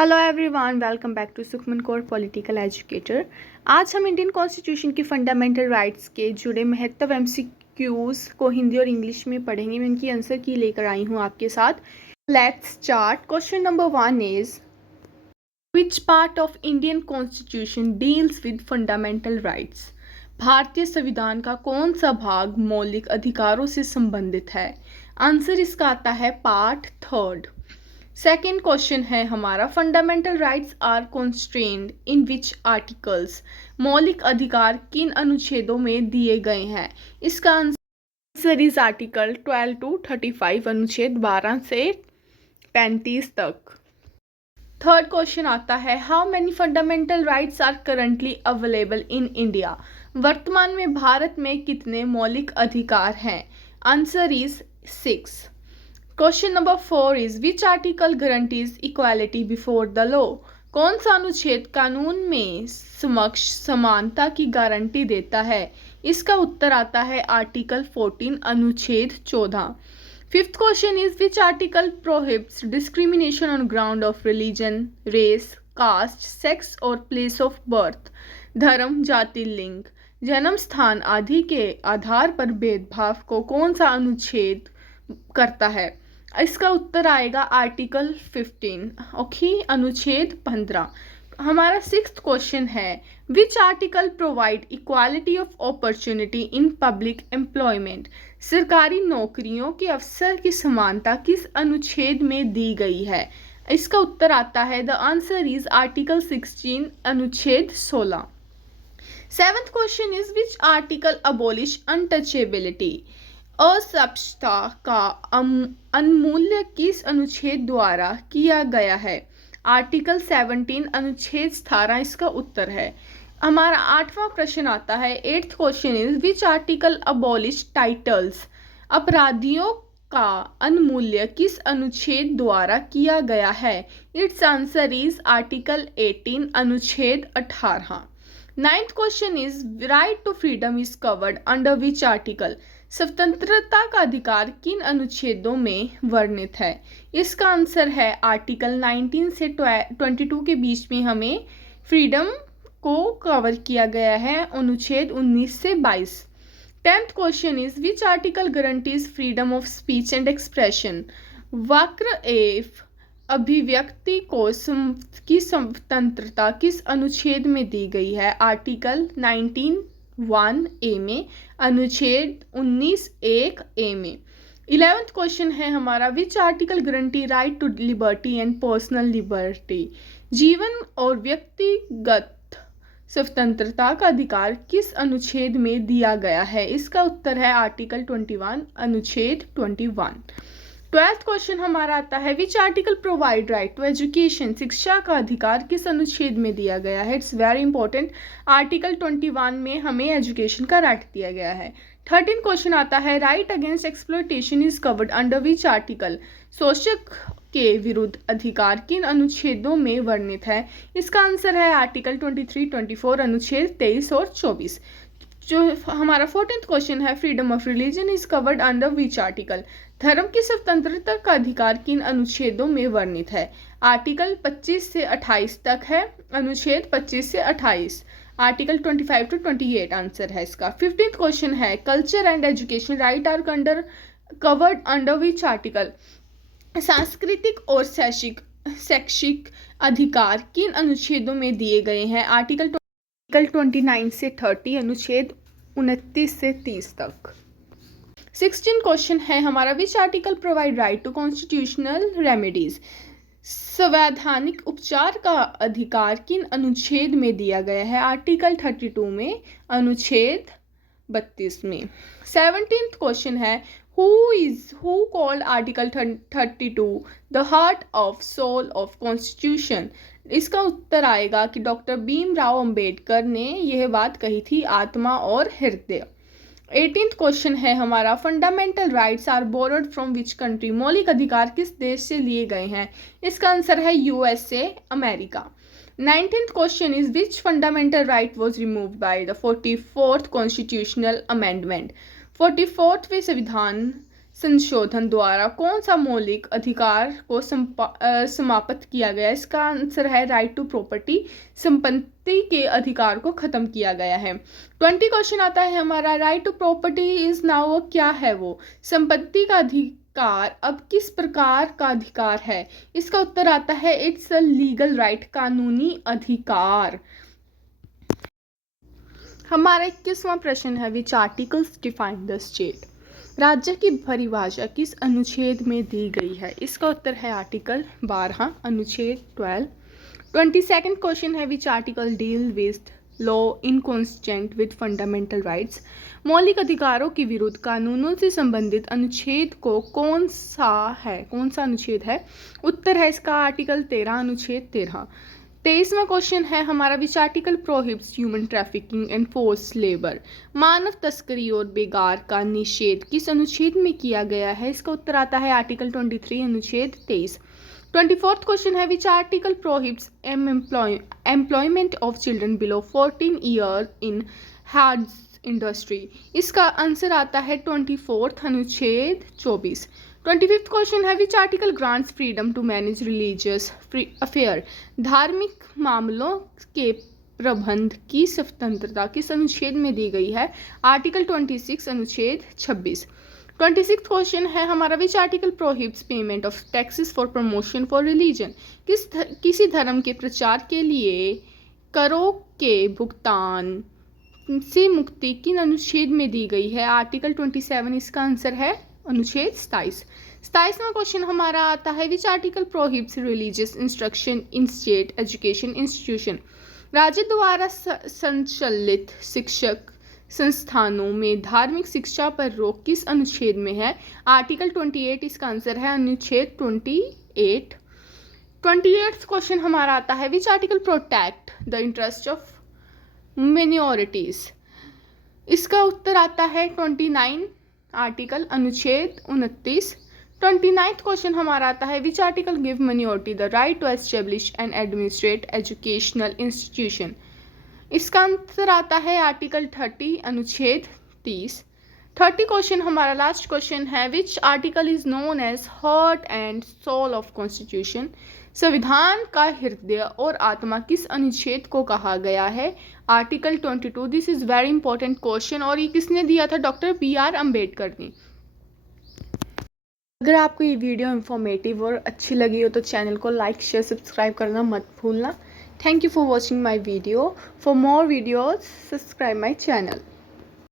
Hello everyone, welcome back to Sukhman Kaur political educator. आज हम Indian constitution की फंडामेंटल राइट्स के जुड़े महत्व एमसीक्यूज को हिंदी और इंग्लिश में पढ़ेंगे। मैं इनकी आंसर की लेकर आई हूँ आपके साथ। Let's start. Question number 1 is which part of Indian constitution deals with fundamental rights. भारतीय संविधान का कौन सा भाग मौलिक अधिकारों से संबंधित है? आंसर इसका आता है पार्ट 3। सेकेंड क्वेश्चन है हमारा, fundamental rights are constrained in which articles. मौलिक अधिकार किन अनुच्छेदों में दिए गए हैं? इसका आंसर इज आर्टिकल 12 to 35, अनुच्छेद 12 से 35 तक। थर्ड क्वेश्चन आता है, how many fundamental rights are currently available in India. वर्तमान में भारत में कितने मौलिक अधिकार हैं? Answer is 6। Question number 4 is which article guarantees equality before the law. कौन सा अनुच्छेद कानून में समक्ष समानता की गारंटी देता है? इसका उत्तर आता है आर्टिकल 14, अनुच्छेद 14। Fifth question is which article prohibits discrimination on ground of religion, race, caste, sex और प्लेस ऑफ बर्थ। धर्म, जाति, लिंग, जन्म स्थान आदि के आधार पर भेदभाव को कौन सा अनुच्छेद करता है? इसका उत्तर आएगा आर्टिकल 15, ओके, अनुच्छेद 15। हमारा सिक्स्थ क्वेश्चन है, which article provide equality of opportunity in public employment. सरकारी नौकरियों के अवसर की समानता किस अनुच्छेद में दी गई है? इसका उत्तर आता है द आंसर इज आर्टिकल 16, अनुच्छेद 16। Seventh question is which article abolish untouchability. अस्पृश्यता का उन्मूलन किस अनुच्छेद द्वारा किया गया है? आर्टिकल 17, अनुच्छेद 18 इसका उत्तर है। हमारा आठवां प्रश्न आता है, eighth question is which article abolish titles. अपराधियों का उन्मूलन किस अनुच्छेद द्वारा किया गया है? इट्स आंसर इज आर्टिकल 18, अनुच्छेद 18। Ninth question is right to freedom is covered under which article. स्वतंत्रता का अधिकार किन अनुच्छेदों में वर्णित है? इसका आंसर है आर्टिकल 19 से 22 के बीच में हमें फ्रीडम को कवर किया गया है, अनुच्छेद 19 से 22। Tenth question is which article guarantees freedom of speech and expression. वाक्य एवं अभिव्यक्ति की स्वतंत्रता किस अनुच्छेद में दी गई है? आर्टिकल 19(1) में, अनुच्छेद 19(1) में। 11th क्वेश्चन है हमारा, which article guarantee right to liberty and personal liberty. जीवन और व्यक्तिगत स्वतंत्रता का अधिकार किस अनुच्छेद में दिया गया है? इसका उत्तर है आर्टिकल 21, अनुच्छेद 21। 12th क्वेश्चन हमारा आता है, which article provide right to education. शिक्षा का अधिकार किस अनुच्छेद में दिया गया है? इट्स वेरी इंपॉर्टेंट, आर्टिकल 21 में हमें एजुकेशन का राइट दिया गया है। 13th क्वेश्चन आता है, right against exploitation is covered under which article. शोषक के विरुद्ध अधिकार किन अनुच्छेदों में वर्णित है? इसका आंसर है आर्टिकल 23, 24, अनुच्छेद 23 और 24। जो हमारा 14th क्वेश्चन है, freedom of religion is covered under which article. धर्म की स्वतंत्रता का अधिकार किन अनुच्छेदों में वर्णित है? आर्टिकल 25 से 28 तक है, अनुच्छेद 25 से 28। आर्टिकल 25 to 28 आंसर है इसका। 15th क्वेश्चन है, culture and education right are covered under which article. सांस्कृतिक और शैक्षिक अधिकार किन अनुच्छेदों में दिए गए हैं? आर्टिकल 29 से 30, अनुच्छेद 29 से 30 तक। 16 क्वेश्चन है हमारा, which article provide right to constitutional remedies. संवैधानिक उपचार का अधिकार किन अनुच्छेद में दिया गया है? आर्टिकल 32 में, अनुच्छेद 32 में। 17th क्वेश्चन है, who called article 32 the heart of soul of constitution। इसका उत्तर आएगा कि डॉक्टर भीमराव अंबेडकर ने यह बात कही थी, आत्मा और हृदय। 18th क्वेश्चन है हमारा, fundamental rights are borrowed from which country. मौलिक अधिकार किस देश से लिए गए हैं? इसका आंसर है USA, America. 19th question is which fundamental right was removed by the 44th constitutional amendment. 44वें संविधान संशोधन द्वारा कौन सा मौलिक अधिकार को समाप्त किया गया? इसका आंसर है राइट टू प्रॉपर्टी। संपत्ति के अधिकार को खत्म किया गया है। 20 क्वेश्चन आता है हमारा, right to property is now, क्या है वो? संपत्ति का अधिकार अब किस प्रकार का अधिकार है? इसका उत्तर आता है इट्स अ लीगल राइट, कानूनी अधिकार। हमारा 21वां प्रश्न है, विच आर्टिकल्स डिफाइन द स्टेट? राज्य की परिभाषा किस अनुच्छेद में दी गई है? इसका उत्तर है आर्टिकल 12, अनुच्छेद 12। 22nd क्वेश्चन है, which article deal with law inconsistent with fundamental rights? मौलिक अधिकारों के विरुद्ध कानूनों से संबंधित अनुच्छेद को कौन सा अनुच्छेद है? उत्तर है इसका आर्टिकल 13, अनुच्छेद 13। 23वां क्वेश्चन है हमारा, which article prohibits human trafficking and force labour? मानव तस्करी और बेगार का निषेध किस अनुच्छेद में किया गया है? इसका उत्तर आता है आर्टिकल 23, अनुच्छेद 23। 24th क्वेश्चन है, which article prohibits employment of children below 14 year in hard industry? इसका आंसर आता है 24th, अनुच्छेद 24। 25th क्वेश्चन है, which article grants freedom to manage religious affair? धार्मिक मामलों के प्रबंध की स्वतंत्रता किस अनुच्छेद में दी गई है? आर्टिकल 26, अनुच्छेद 26। 26th क्वेश्चन है हमारा, which article prohibits payment of taxes for promotion for religion? किसी धर्म के प्रचार के लिए करों के भुगतान से मुक्ति किन अनुच्छेद में दी गई है? आर्टिकल 27। इसका आंसर है अनुच्छेद 27। 27वां क्वेश्चन हमारा आता है, which article prohibits religious instruction in state education institution? राज्य द्वारा संचालित शिक्षक संस्थानों में धार्मिक शिक्षा पर रोक किस अनुच्छेद में है? आर्टिकल 28। इसका आंसर है अनुच्छेद 28। 28th क्वेश्चन हमारा आता है, which article protect the interest of minorities? इसका उत्तर आता है 29 आर्टिकल, अनुच्छेद 29। 29th क्वेश्चन हमारा आता है, which article give minority the right to establish and administrate educational institution? इसका आंसर आता है आर्टिकल 30, अनुच्छेद 30। 30 क्वेश्चन हमारा लास्ट क्वेश्चन है, which article is known as heart and soul of constitution? संविधान का हृदय और आत्मा किस अनुच्छेद को कहा गया है? Article 22। This is very important question, और ये किसने दिया था? डॉक्टर BR अम्बेडकर ने। अगर आपको ये वीडियो इन्फॉर्मेटिव और अच्छी लगी हो तो चैनल को लाइक, शेयर, सब्सक्राइब करना मत भूलना। Thank you for watching my video. For more videos subscribe my channel.